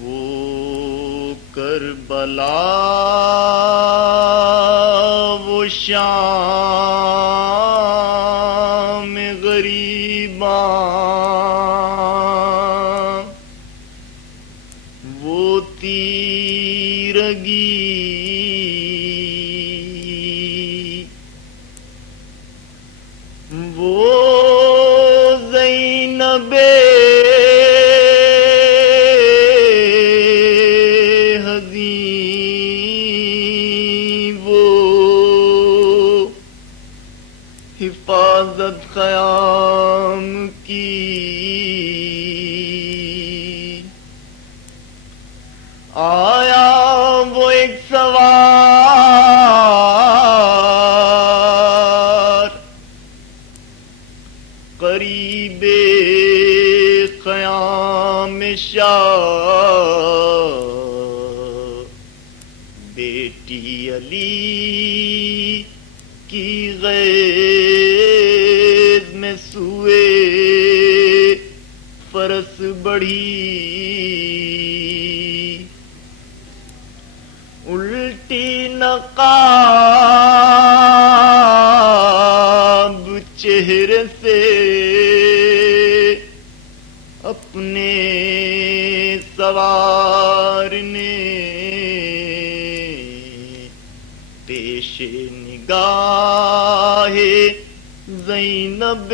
وہ کربلا وہ شام غریباں وہ تیرگی وہ زینب حفاظت قیام کی آیا وہ ایک سوار قریب قیام شاہ بیٹی علی کی غیظ میں سوئے فرس بڑھی الٹی نقاب چہرے سے اپنے سوار نے پیش نگاہ زینب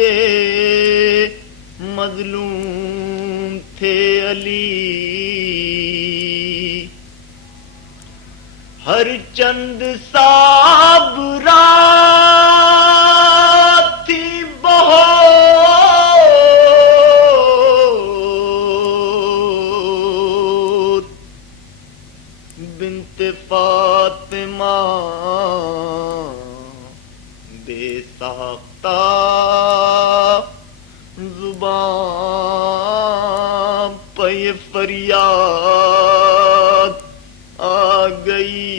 مظلوم تھے علی ہر چند صابرات تھی بہت بنت فاطمہ بے ساختہ زبان پہ فریاد آ گئی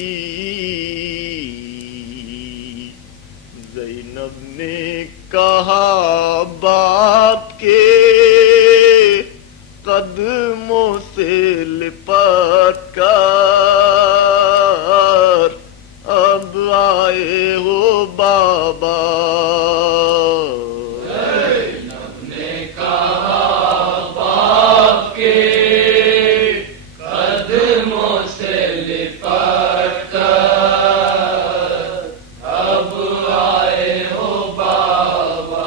زینب نے کہا باپ کے قدموں سے لپٹ کر اب آئے ہو بابا زینب نے کہا باپ کے قدموں سے لپٹ کر اب آئے ہو بابا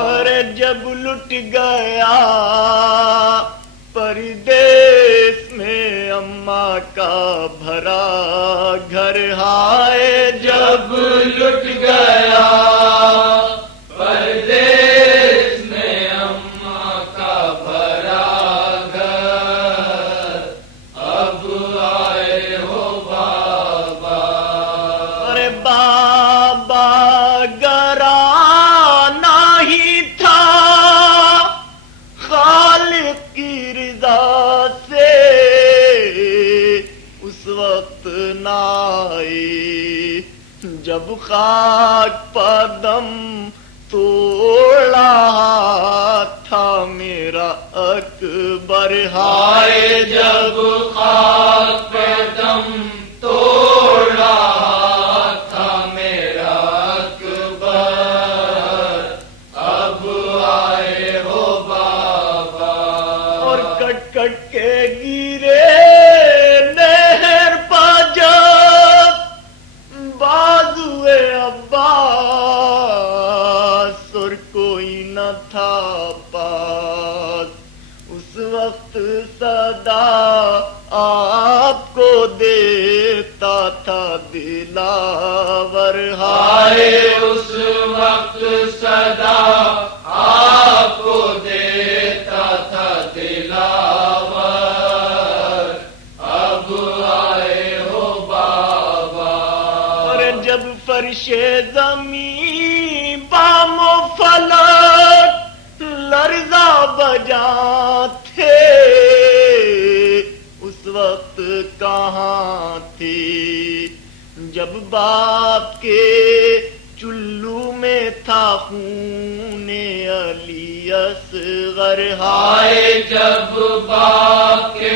ارے جب لٹ گیا پردیس میں اماں کا بھرا گھر ہائے جب لٹ گیا پردیس میں اماں کا بھرا گھر اب آئے ہو بابا ارے بابا گرانا ہی تھا خالق کی رضا سے اس وقت نہ آئی جب خاک پر دم توڑا تھا میرا اکبر ہائے جب خاک پہ دم توڑا تھا میرا اکبر اب آئے ہو بابا اور کٹ کٹ کے گرے نہر پا جب بازوئے عباس اور کوئی نہ تھا پاس اس وقت صدا آپ کو دیتا تھا دلاور ہائے اس وقت صدا آپ کو دیتا تھا دلاور اب آئے ہو بابا اور جب فرش زمین بام و فلک لرزا بجا تھے اس وقت کہاں تھی جب باپ کے چلو میں تھا خون علی اصغر ہائے جب باپ کے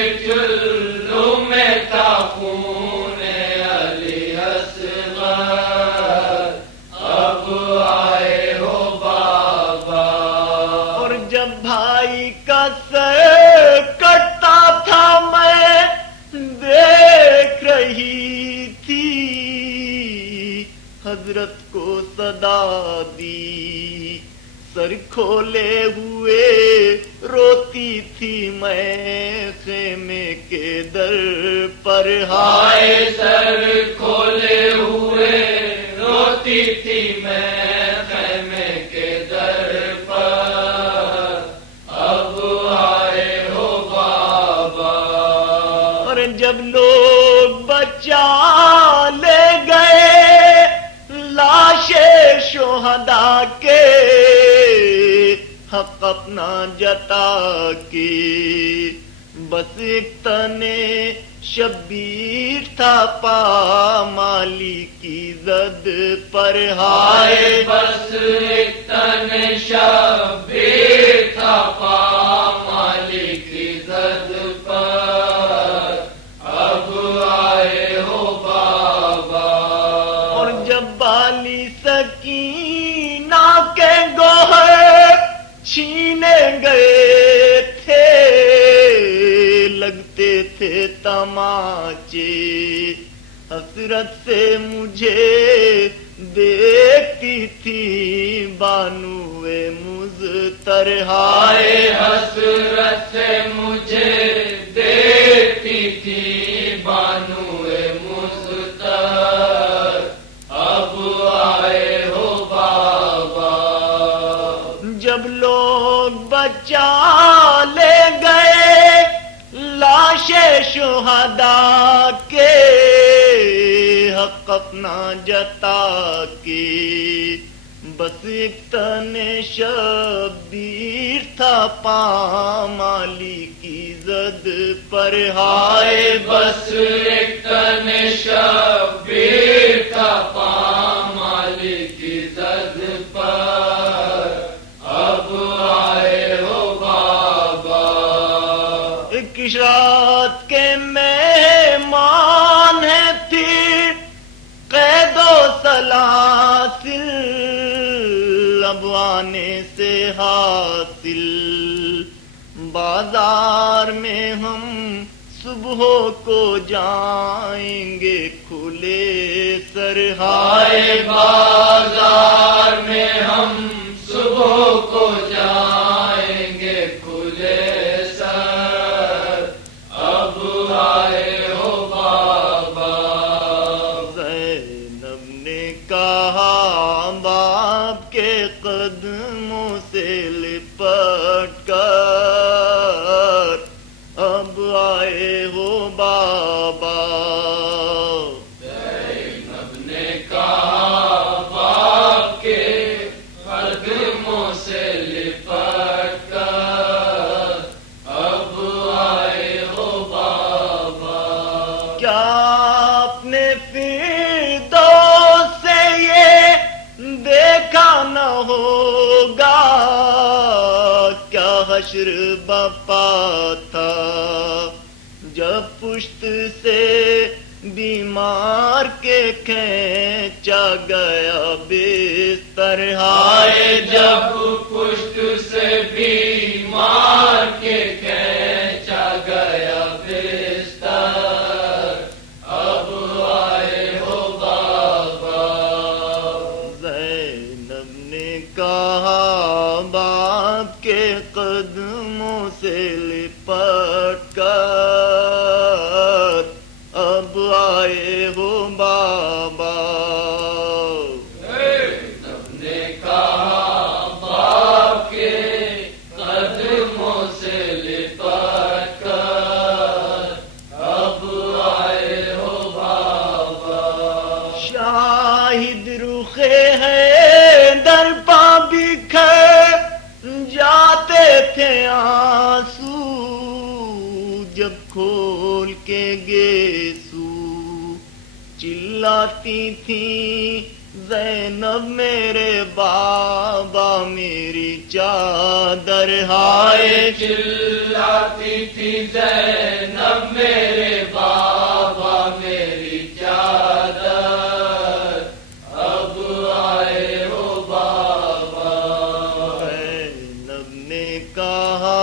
صدا دی، سر کھولے ہوئے روتی تھی میں خیمے کے در پر، ہائے سر کھولے ہوئے روتی تھی میں خیمے کے در پر، اب آئے ہو بابا۔ اور جب لوگ بچا لے گئے لاش شہداء کے، حق اپنا جتا کے، بس ایک تن شبیر تھا پامالی کی زد پر، ہائے بس ایک تن شبیر تھا پامالی کی زد پر، اب آئے ہو بابا۔ اور جب بالی سکینہ کے گوہر چھینے گئے تھے، لگتے تھے تماچے، حسرت سے مجھے دیکھتی تھی بانوئے مزتر، ہائے حسرت سے مجھے دیکھتی تھی بانوئے مزتر، اب آئے ہو بابا۔ جب لوگ بچا لے گئے لاش شہداء کے، حق اپنا جتا کے، بس ایک تن شبیر تھا پامالی کی زد پر، ہائے بس ایک تن شبیر تھا پامالی کی زد پر، اب آئے ہو بابا۔ ایک رات کے مہمان ہیں پھر قید و سلاسل، اب آنے سے حاصل، بازار میں ہم صبح کو جائیں گے کھلے سر، ہائے بازار میں ہم صبح کو جائیں گے کھلے سر، اب آئے ہو بابا۔ زینب نے کہا باپ کے قدموں سے لپٹ کر، اب آئے ہو بابا۔ زینب نے کہا باپ کے قدموں سے لپٹ کر، اب آئے ہو بابا۔ کیا آپ نے فردوس سے یہ دیکھا نہ ہوگا، کیا حشر بپا تھا جب پشت سے بیمار کے کھینچا گیا بستر، ہائے جب پشت سے بیمار کے کھینچا گیا بستر، اب آئے ہو بابا۔ زینب نے کہا باپ کے قدموں سے لپٹ کر، اب آئے ہو بابا۔ زینب نے کہا باپ کے قدموں سے لپٹ کر، اب آئے ہو بابا۔ شاہد رخے ہیں در پا بکھر جاتے تھے آنسو، جب کھول کے گیسو چلاتی تھی زینب میرے بابا میری چادر، ہائے چلاتی تھی زینب میرے بابا میری چادر، اب آئے ہو بابا۔ زینب نے کہا